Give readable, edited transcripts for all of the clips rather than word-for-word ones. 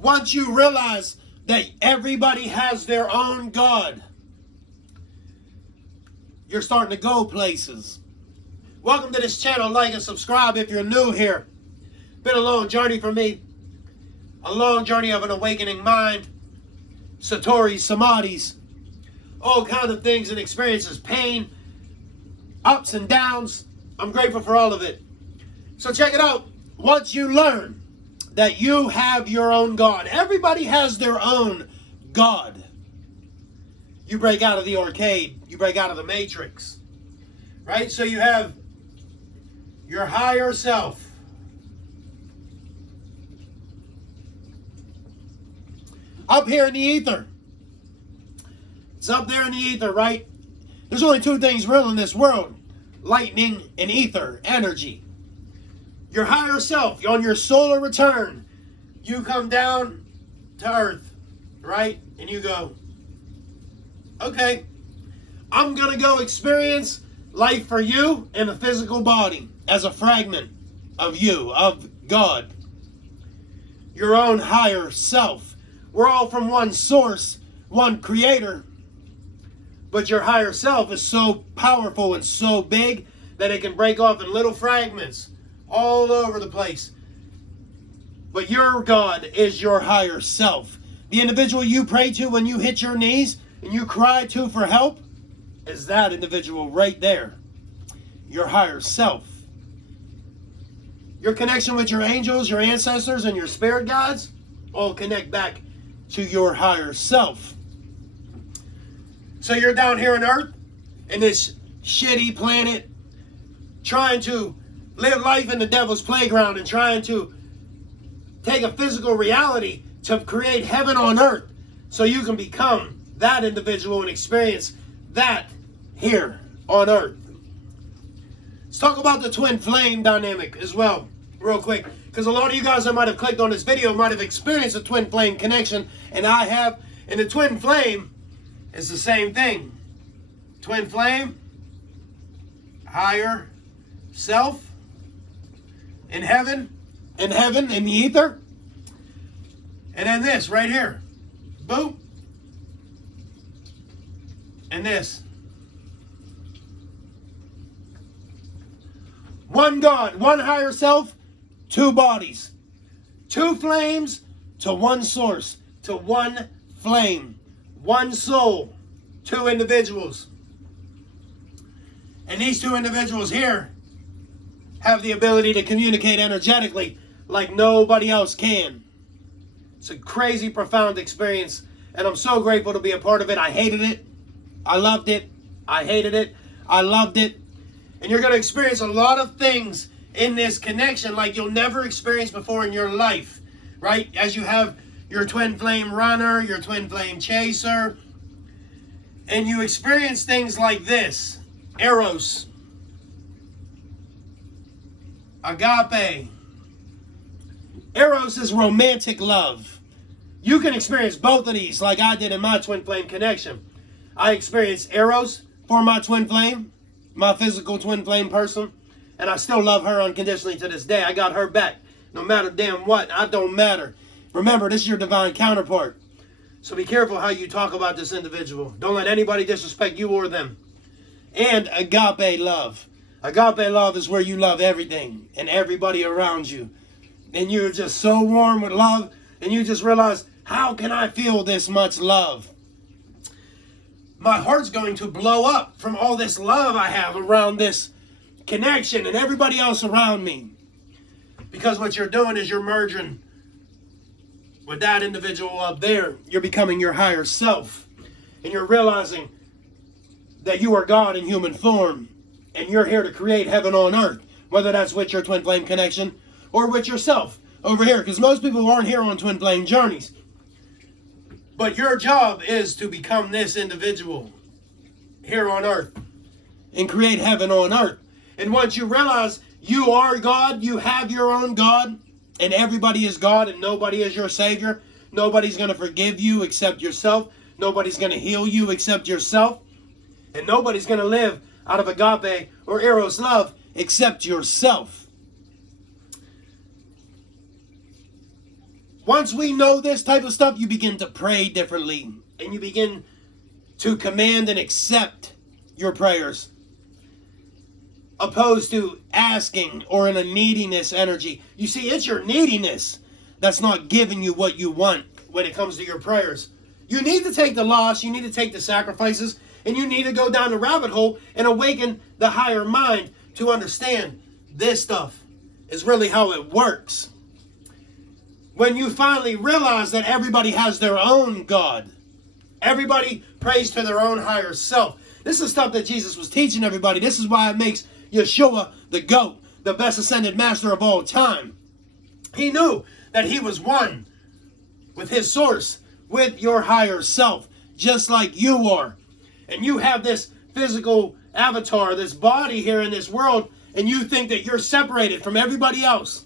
Once you realize that everybody has their own God, you're starting to go places. Welcome to this channel. Like and subscribe if you're new here. Been a long journey for me. A long journey of an awakening mind. Satori's, samadhis. All kinds of things and experiences. Pain. Ups and downs. I'm grateful for all of it. So check it out. Once you learn that you have your own God. Everybody has their own God. You break out of the arcade. You break out of the matrix. Right? So you have your higher self. Up here in the ether. It's up there in the ether, right? There's only two things real in this world. Lightning and ether, energy. Your higher self, on your solar return, you come down to earth, right? And you go, okay, I'm going to go experience life for you in a physical body as a fragment of you, of God. Your own higher self. We're all from one source, one creator. But your higher self is so powerful and so big that it can break off in little fragments all over the place. But your God is your higher self. The individual you pray to when you hit your knees and you cry to for help is that individual right there. Your higher self. Your connection with your angels, your ancestors, and your spirit guides all connect back to your higher self. So you're down here on Earth in this shitty planet trying to live life in the devil's playground and trying to take a physical reality to create heaven on earth so you can become that individual and experience that here on earth. Let's talk about the twin flame dynamic as well, real quick. Because a lot of you guys that might have clicked on this video might have experienced a twin flame connection, and I have. And the twin flame is the same thing. Twin flame, higher self, in heaven, in the ether. And then this right here. Boop. And this. One God, one higher self, two bodies. Two flames to one source, to one flame. One soul, two individuals. And these two individuals here have the ability to communicate energetically like nobody else can. It's a crazy, profound experience, and I'm so grateful to be a part of it. I hated it. I loved it. I hated it. I loved it. And you're going to experience a lot of things in this connection like you'll never experience before in your life, right? As you have your twin flame runner, your twin flame chaser, and you experience things like this. Eros. Agape. Eros is romantic love. You can experience both of these like I did in my twin flame connection. I experienced Eros for my twin flame, my physical twin flame person, and I still love her unconditionally to this day. I got her back. No matter damn what, I don't matter. Remember, this is your divine counterpart. So be careful how you talk about this individual. Don't let anybody disrespect you or them. And agape love. Agape love is where you love everything and everybody around you. And you're just so warm with love, and you just realize, how can I feel this much love? My heart's going to blow up from all this love I have around this connection and everybody else around me. Because what you're doing is you're merging with that individual up there. You're becoming your higher self. And you're realizing that you are God in human form. And you're here to create heaven on earth. Whether that's with your twin flame connection or with yourself over here. Because most people aren't here on twin flame journeys. But your job is to become this individual here on earth. And create heaven on earth. And once you realize you are God, you have your own God, and everybody is God and nobody is your Savior. Nobody's going to forgive you except yourself. Nobody's going to heal you except yourself. And nobody's going to live out of agape or eros love except yourself. Once we know this type of stuff, you begin to pray differently. And you begin to command and accept your prayers. Opposed to asking or in a neediness energy. You see, it's your neediness that's not giving you what you want when it comes to your prayers. You need to take the loss, you need to take the sacrifices, and you need to go down the rabbit hole and awaken the higher mind to understand this stuff is really how it works. When you finally realize that everybody has their own God, everybody prays to their own higher self. This is stuff that Jesus was teaching everybody. This is why it makes Yeshua the GOAT, the best ascended master of all time. He knew that he was one with his source, with your higher self, just like you are. And you have this physical avatar, this body here in this world, and you think that you're separated from everybody else.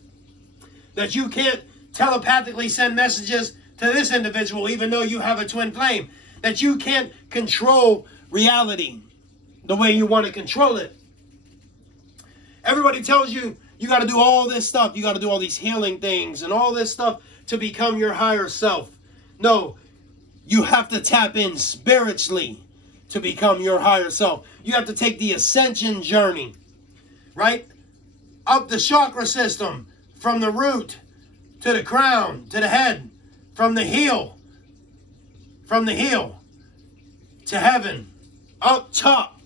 That you can't telepathically send messages to this individual even though you have a twin flame. That you can't control reality the way you want to control it. Everybody tells you you got to do all this stuff. You got to do all these healing things and all this stuff to become your higher self. No, you have to tap in spiritually to become your higher self. You have to take the ascension journey, right? Up the chakra system, from the root to the crown, to the head, from the heel to heaven, up top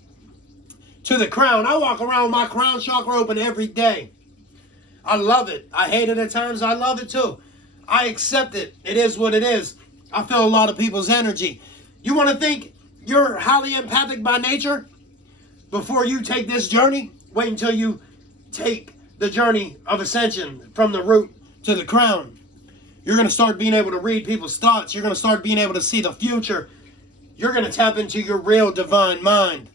to the crown. I walk around with my crown chakra open every day. I love it. I hate it at times. I love it too. I accept it. It is what it is. I feel a lot of people's energy. You want to think you're highly empathic by nature? Before you take this journey, wait until you take the journey of ascension from the root to the crown. You're going to start being able to read people's thoughts. You're going to start being able to see the future. You're going to tap into your real divine mind.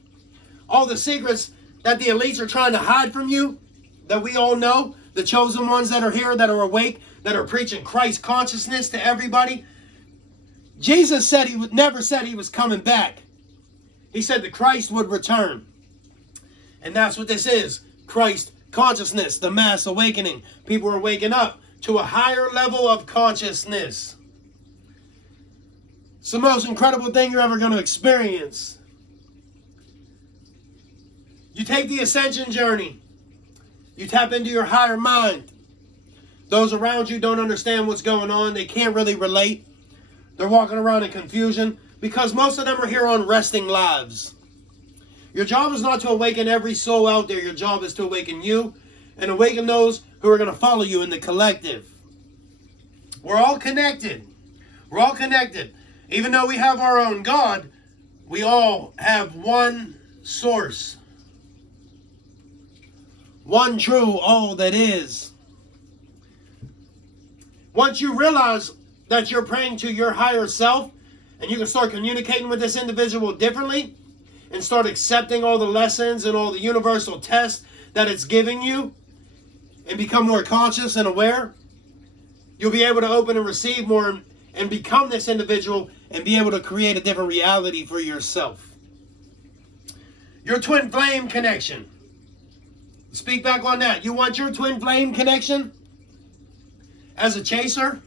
All the secrets that the elites are trying to hide from you, that we all know, the chosen ones that are here, that are awake, that are preaching Christ consciousness to everybody. Jesus said never said he was coming back. He said the Christ would return. And that's what this is. Christ consciousness, the mass awakening. People are waking up to a higher level of consciousness. It's the most incredible thing you're ever going to experience. You take the ascension journey. You tap into your higher mind. Those around you don't understand what's going on. They can't really relate. They're walking around in confusion because most of them are here on resting lives. Your job is not to awaken every soul out there. Your job is to awaken you and awaken those who are going to follow you in the collective. We're all connected. We're all connected. Even though we have our own God, we all have one source. One true all that is. Once you realize that you're praying to your higher self and you can start communicating with this individual differently and start accepting all the lessons and all the universal tests that it's giving you and become more conscious and aware, you'll be able to open and receive more and become this individual and be able to create a different reality for yourself. Your twin flame connection. Speak back on that. You want your twin flame connection as a chaser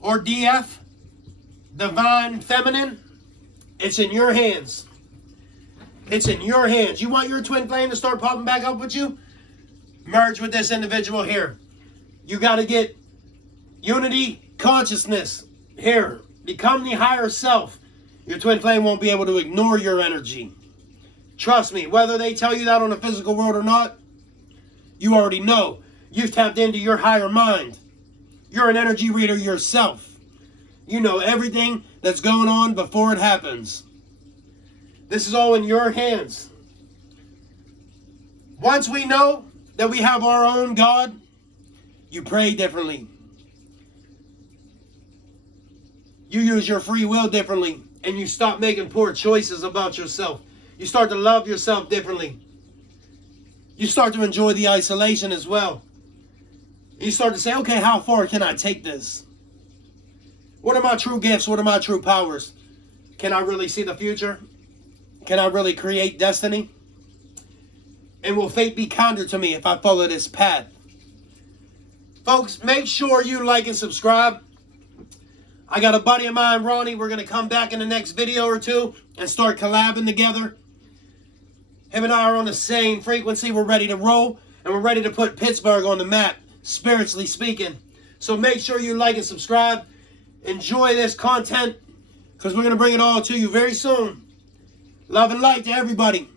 or DF, divine feminine? It's in your hands. It's in your hands. You want your twin flame to start popping back up with you? Merge with this individual here. You got to get unity consciousness here. Become the higher self. Your twin flame won't be able to ignore your energy. Trust me, whether they tell you that on the physical world or not, you already know. You've tapped into your higher mind. You're an energy reader yourself. You know everything that's going on before it happens. This is all in your hands. Once we know that we have our own God, you pray differently. You use your free will differently, and you stop making poor choices about yourself. You start to love yourself differently. You start to enjoy the isolation as well. You start to say, okay, how far can I take this? What are my true gifts? What are my true powers? Can I really see the future? Can I really create destiny? And will fate be kinder to me if I follow this path? Folks, make sure you like and subscribe. I got a buddy of mine, Ronnie. We're going to come back in the next video or two and start collabing together. Him and I are on the same frequency. We're ready to roll, and we're ready to put Pittsburgh on the map, spiritually speaking. So make sure you like and subscribe. Enjoy this content, because we're going to bring it all to you very soon. Love and light to everybody.